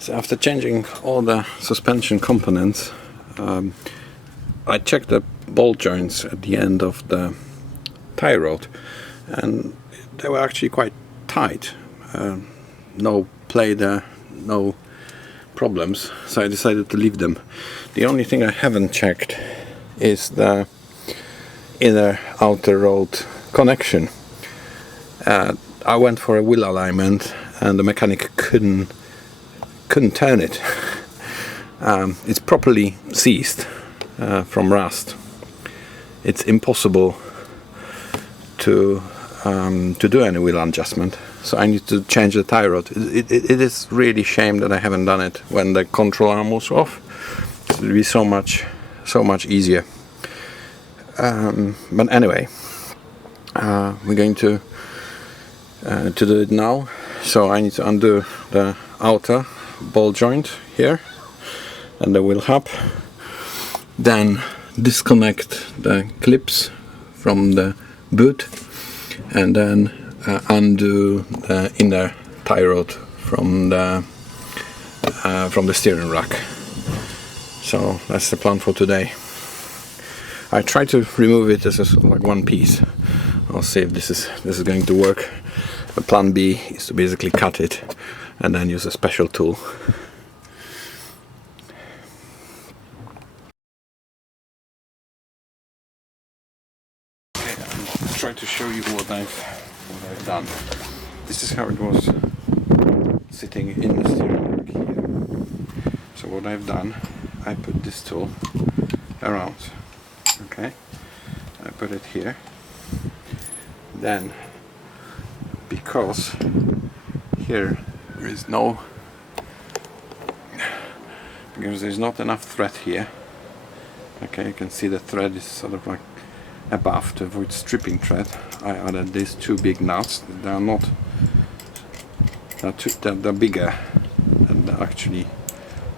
So after changing all the suspension components, I checked the ball joints at the end of the tie rod, and they were actually quite tight. No play there, no problems, so I decided to leave them. The only thing I haven't checked is the inner outer rod connection. I went for a wheel alignment and the mechanic couldn't turn it. It's properly seized from rust. It's impossible to do any wheel adjustment, so I need to change the tie rod. It is really shame that I haven't done it when the control arm was off. It would be so much easier. But anyway, we're going to do it now. So I need to undo the outer ball joint here and the wheel hub, then disconnect the clips from the boot, and then undo the inner tie rod from the steering rack. So that's the plan for today. I try to remove it as a sort of like one piece. I'll see if this is going to work. The plan B is to basically cut it and then use a special tool. Okay, I'll try to show you what I've done. This is how it was sitting in the steering rack here. So what I've done, I put this tool around. Okay, I put it here. Then, because here there's not enough thread here. Okay, you can see the thread is sort of like above to avoid stripping thread. I added these two big nuts. They are not. They're bigger than the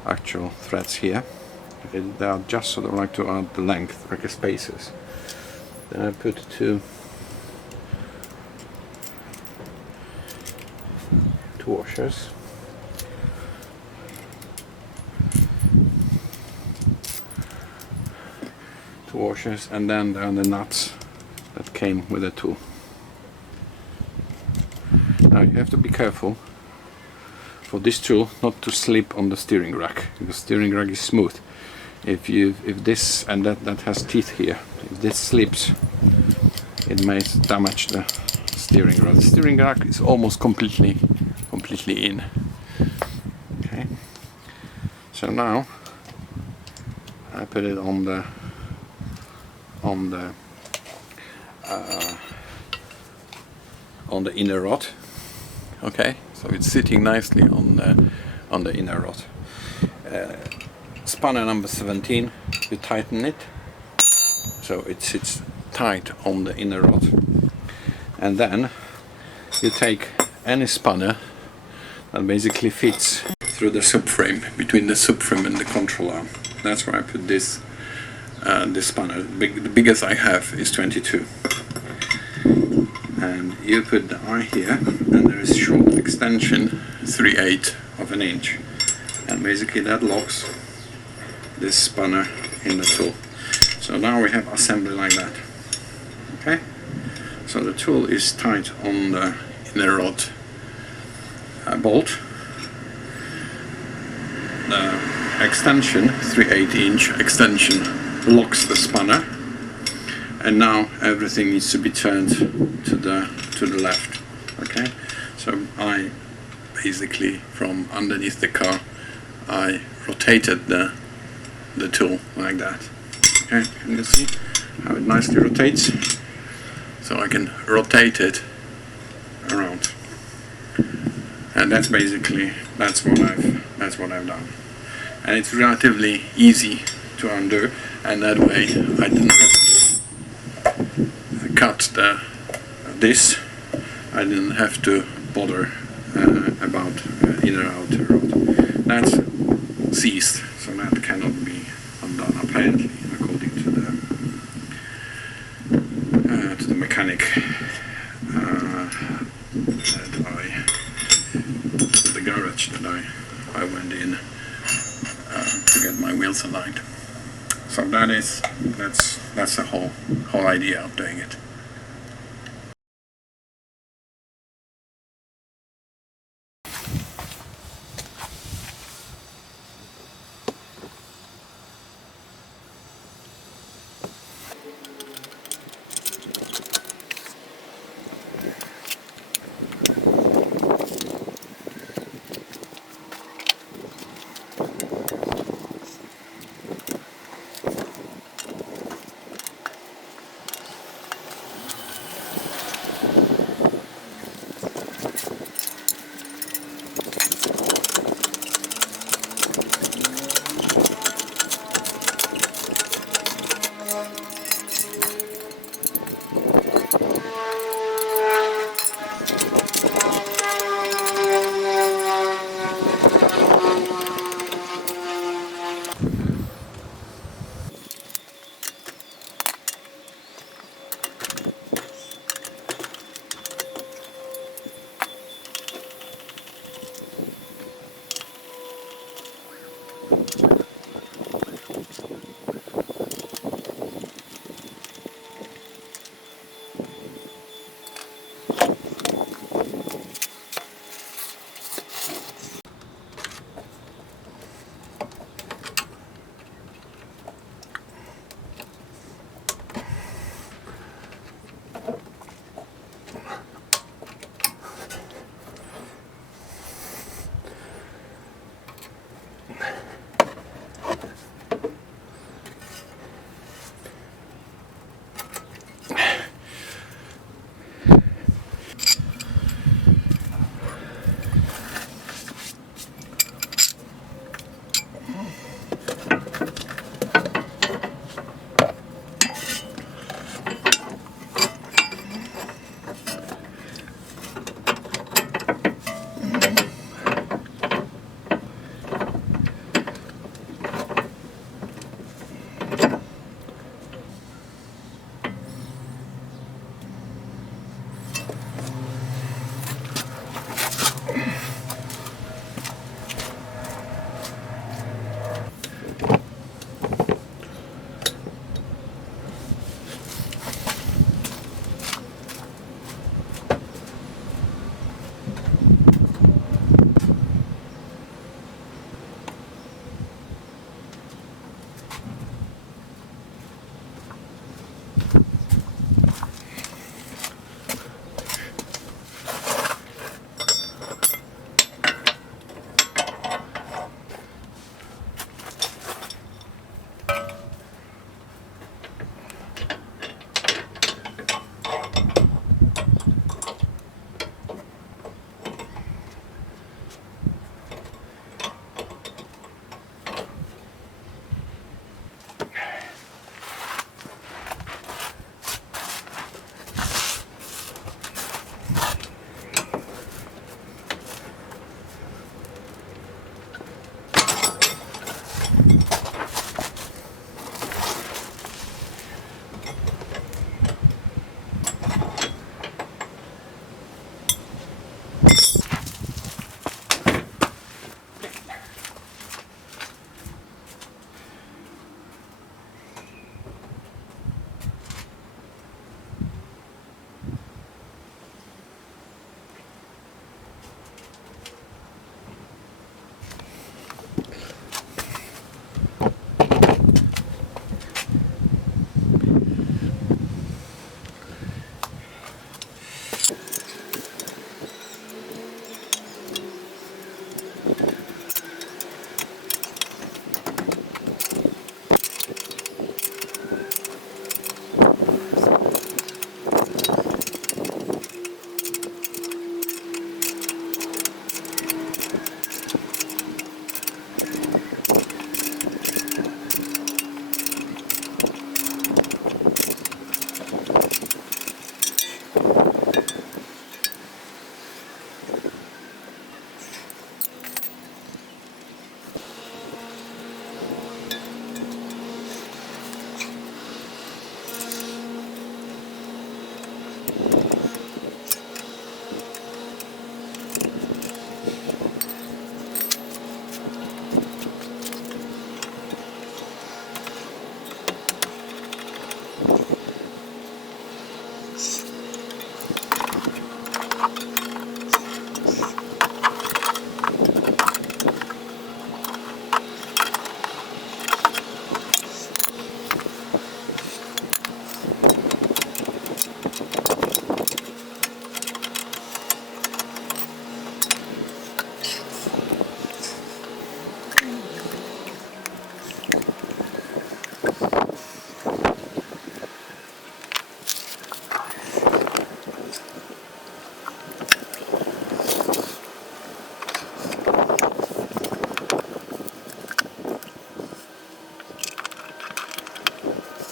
actual threads here. They are just sort of like to add the length, like the spacers. Then I put two washers. And then there are the nuts that came with the tool. Now you have to be careful for this tool not to slip on the steering rack, because the steering rack is smooth. If this and that has teeth here, if this slips, it may damage the steering rack. The steering rack is almost completely in. Okay. So now I put it on the inner rod. Okay, so it's sitting nicely on the inner rod. Spanner number 17, you tighten it so it sits tight on the inner rod, and then you take any spanner that basically fits through the subframe, between the subframe and the control arm. That's where I put this spanner. The biggest I have is 22, and you put the eye here, and there is short extension 3/8 of an inch, and basically that locks this spanner in the tool. So now we have assembly like that. Okay, so the tool is tight on the inner rod bolt. The extension, 3/8 inch extension, locks the spanner, and now everything needs to be turned to the left. Okay, so I basically, from underneath the car, I rotated the tool like that. Okay, you can see how it nicely rotates. So I can rotate it around, and that's what I've done. And it's relatively easy to undo, and that way I didn't have to cut this. I didn't have to bother about inner outer rod. That's seized, so that cannot be undone apparently, according to the mechanic the garage that I I went in to get my wheels aligned. So that's the whole idea of doing it.